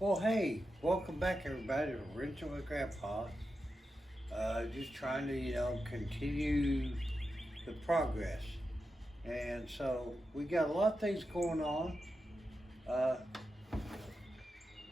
Well, hey, welcome back everybody to Renting with Grandpa. Just trying to, continue the progress. And so we got a lot of things going on. Uh,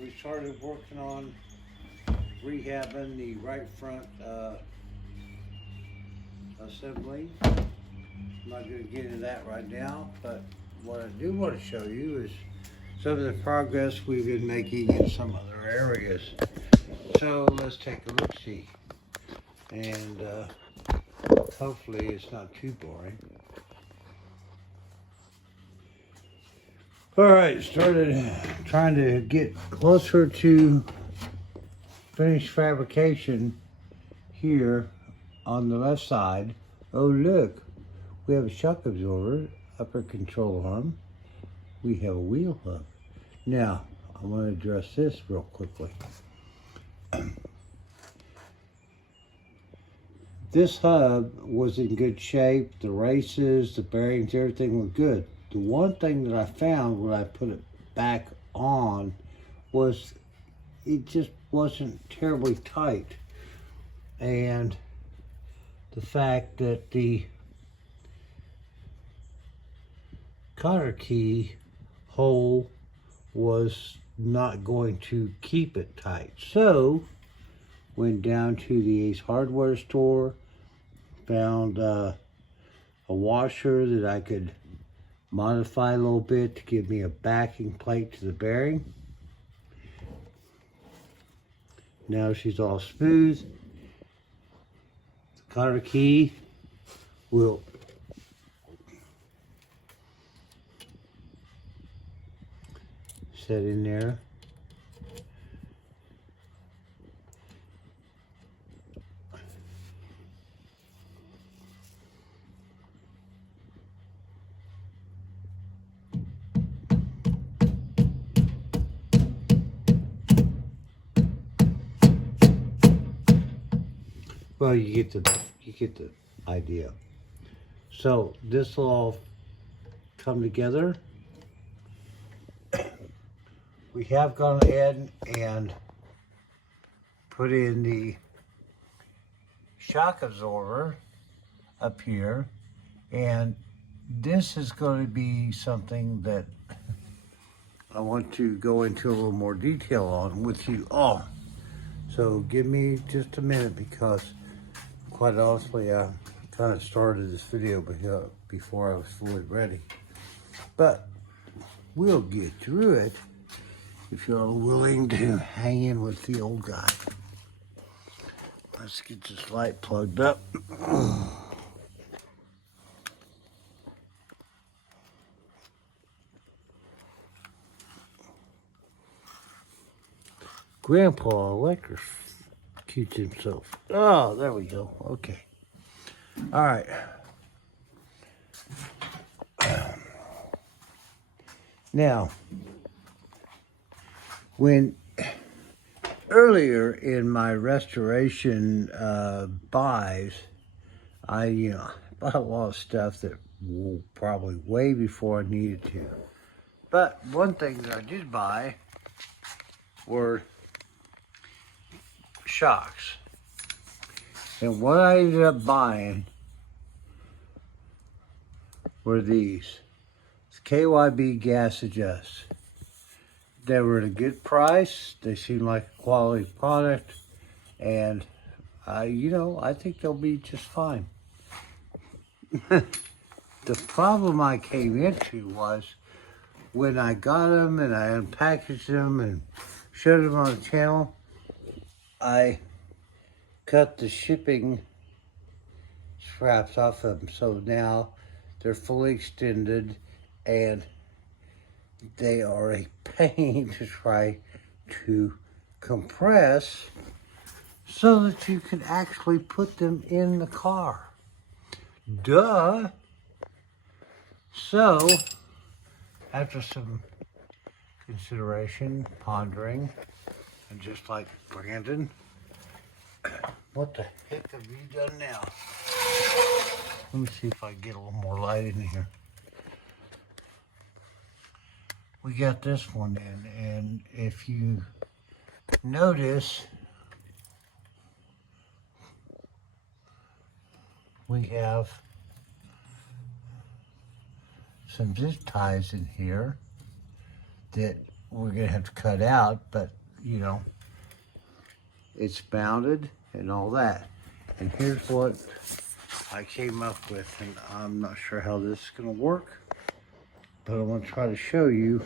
we started working on rehabbing the right front assembly. I'm not going to get into that right now, but what I do want to show you is some of the progress we've been making in some other areas. So let's take a look see. And hopefully it's not too boring. All right, started trying to get closer to finished fabrication here on the left side. Oh look, we have a shock absorber, upper control arm. We have a wheel hub. Now, I want to address this real quickly. This hub was in good shape. The races, the bearings, everything was good. The one thing that I found when I put it back on was it just wasn't terribly tight. And the fact that the cotter key hole was not going to keep it tight. So, went down to the Ace Hardware store, found a washer that I could modify a little bit to give me a backing plate to the bearing. Now she's all smooth. The cotter key will set in there. Well, you get the idea. So this will all come together. We have gone ahead and put in the shock absorber up here, and this is going to be something that I want to go into a little more detail on with you all. So give me just a minute, because quite honestly I kind of started this video before I was fully ready, but we'll get through it if you're willing to hang in with the old guy. Let's get this light plugged up. Grandpa electrocutes himself. Oh, there we go. Okay. All right. Now, when earlier in my restoration buys, I bought a lot of stuff that probably way before I needed to. But one thing that I did buy were shocks. And what I ended up buying were these. It's KYB Gas Adjust. They were at a good price. They seemed like a quality product. And, I think they'll be just fine. The problem I came into was when I got them and I unpackaged them and showed them on the channel, I cut the shipping straps off of them. So now they're fully extended and they are a pain to try to compress so that you can actually put them in the car. Duh. So, after some consideration, pondering, and just like Brandon, what the heck have you done now? Let me see if I can get a little more light in here. we got this one in, and if you notice, we have some zip ties in here that we're gonna have to cut out, but you know, it's mounted and all that. And here's what I came up with, and I'm not sure how this is gonna work, but I want to try to show you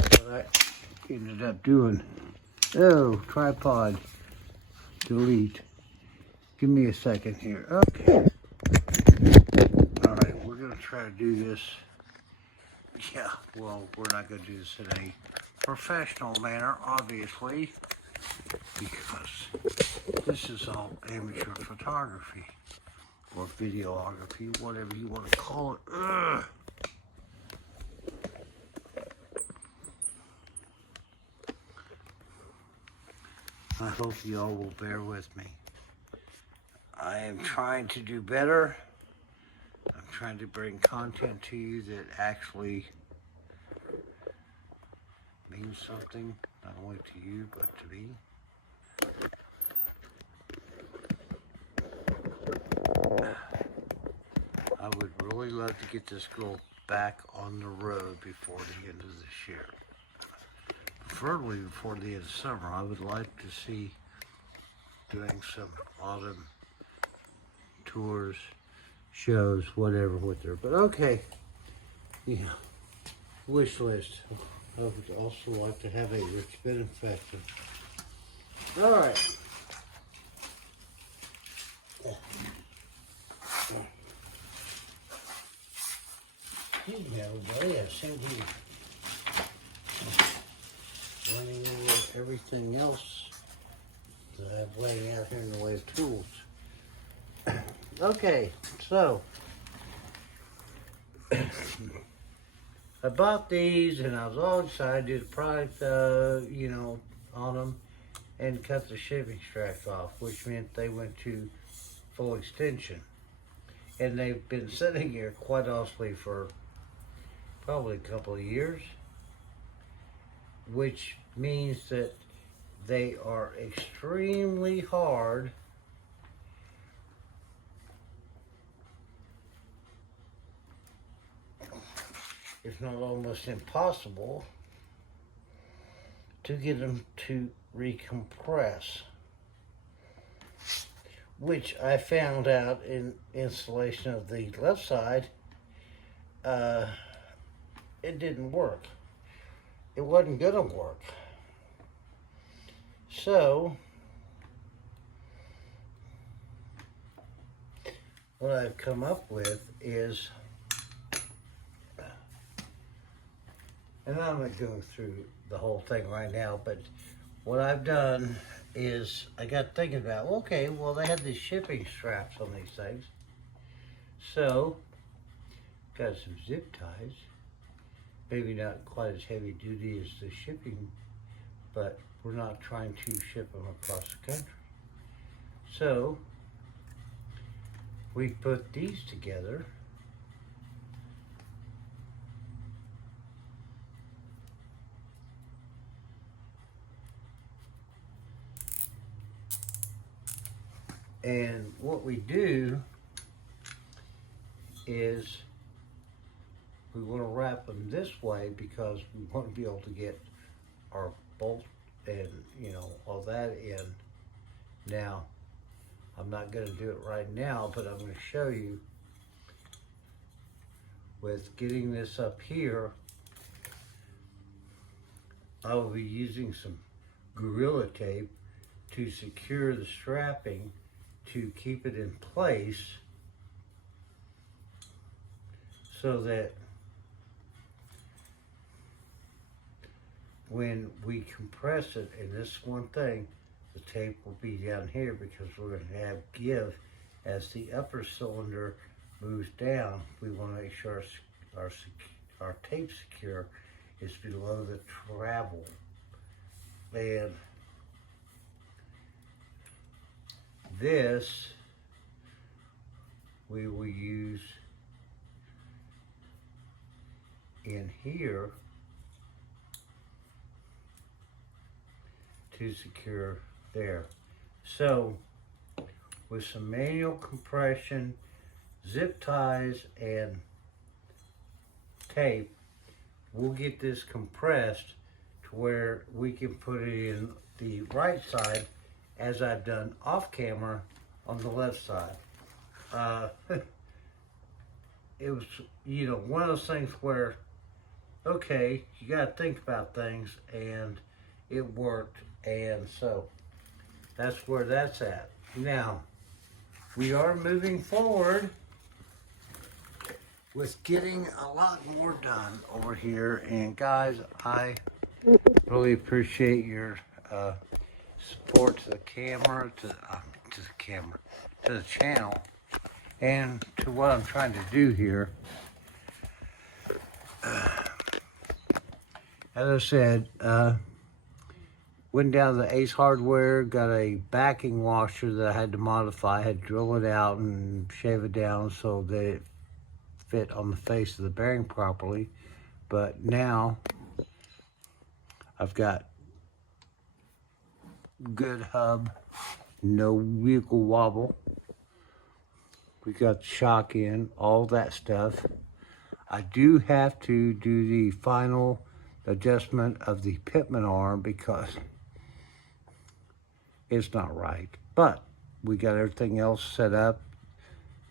what I ended up doing. Oh, tripod, delete. Give me a second here. Okay. All right, we're gonna try to do this. Yeah, well, we're not gonna do this in a professional manner, obviously, because this is all amateur photography or videography, whatever you want to call it. Ugh. I hope you all will bear with me. I am trying to do better. I'm trying to bring content to you that actually means something, not only to you, but to me. I would really love to get this girl back on the road before the end of this year. Preferably before the end of summer. I would like to see doing some autumn tours, shows, whatever with her. But okay, yeah, wish list. I would also like to have a rich benefactor. All right. Excuse me, everybody. I seem to be running over everything else that I have laying out here in the way of tools. Okay, so I bought these and I was all excited to do the product, on them and cut the shipping straps off, which meant they went to full extension. And they've been sitting here quite honestly for probably a couple of years, which means that they are extremely hard if not almost impossible to get them to recompress, which I found out in installation of the left side. It didn't work. It wasn't gonna work. So what I've come up with is, and I'm not going through the whole thing right now, but what I've done is I got thinking about, okay, well, they had these shipping straps on these things. So, got some zip ties. Maybe not quite as heavy duty as the shipping, but we're not trying to ship them across the country. So, we put these together. And what we do is we want to wrap them this way because we want to be able to get our bolt and all that in. Now, I'm not going to do it right now, but I'm going to show you with getting this up here. I will be using some Gorilla Tape to secure the strapping to keep it in place so that when we compress it, and this one thing, the tape will be down here because we're going to have give as the upper cylinder moves down. We want to make sure our tape secure is below the travel. And this we will use in here to secure there. So with some manual compression, zip ties, and tape, we'll get this compressed to where we can put it in the right side as I've done off camera on the left side. It was, you know, one of those things where, okay, you got to think about things, and it worked, and so that's where that's at. Now, we are moving forward with getting a lot more done over here, and guys, I really appreciate your support to the camera, to the channel, and to what I'm trying to do here. As I said, went down to Ace Hardware, got a backing washer that I had to modify. I had to drill it out and shave it down so that it fit on the face of the bearing properly. But now I've got good hub, no vehicle wobble. We got the shock in, all that stuff. I do have to do the final adjustment of the pitman arm because it's not right. But we got everything else set up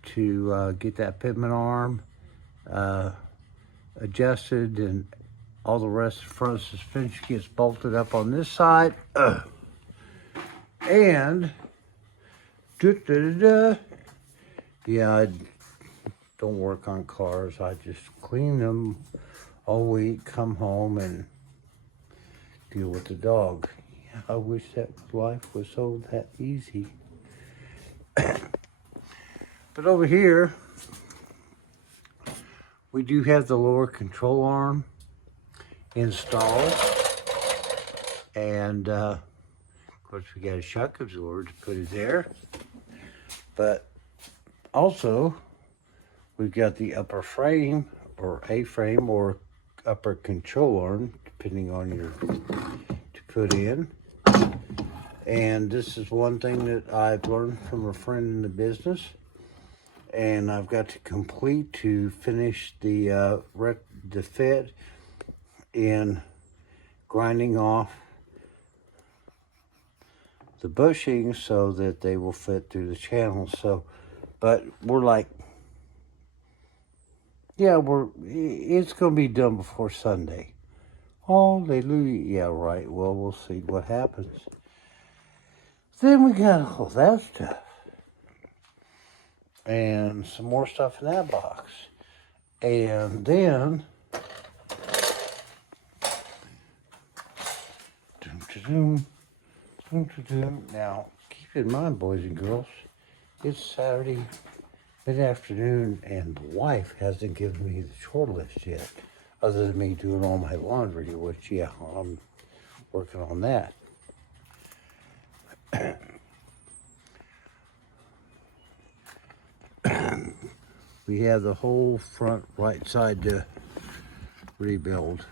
to get that pitman arm adjusted, and all the rest of the front suspension gets bolted up on this side. And yeah, I don't work on cars. I just clean them all week, come home, and deal with the dog. Yeah, I wish that life was so that easy. But over here, we do have the lower control arm installed. And, of course, we got a shock absorber to put it there. But also, we've got the upper frame, or A-frame, or upper control arm, depending on your, to put in. And this is one thing that I've learned from a friend in the business, and I've got to complete to finish the fit in grinding off the bushings so that they will fit through the channels. So, but we're like, yeah, it's going to be done before Sunday. Hallelujah. Yeah, right. Well, we'll see what happens. Then we got all that stuff. And some more stuff in that box. And then, now, keep in mind, boys and girls, it's Saturday mid-afternoon, and the wife hasn't given me the chore list yet, other than me doing all my laundry, which, yeah, I'm working on that. We have the whole front right side to rebuild.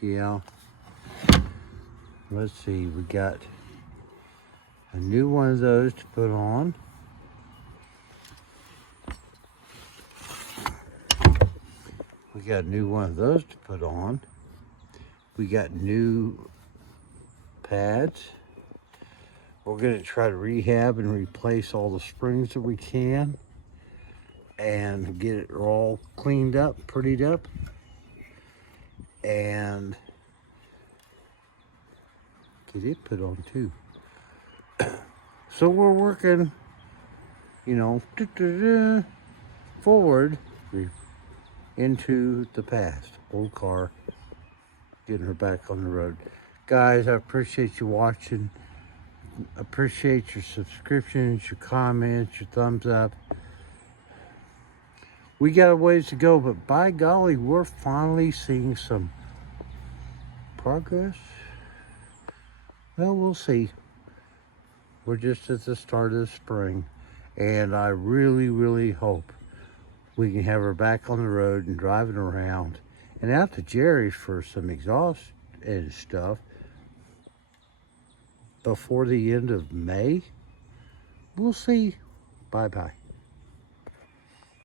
Yeah. Let's see, we got a new one of those to put on. We got a new one of those to put on. We got new pads. We're going to try to rehab and replace all the springs that we can and get it all cleaned up, prettied up, and get it put on too. So we're working, you know, forward into the past. Old car, getting her back on the road. Guys, I appreciate you watching. Appreciate your subscriptions, your comments, your thumbs up. We got a ways to go, but by golly, we're finally seeing some progress. Well, we'll see. We're just at the start of the spring, and I really, really hope we can have her back on the road and driving around and out to Jerry's for some exhaust and stuff. before the end of May. We'll see. Bye-bye.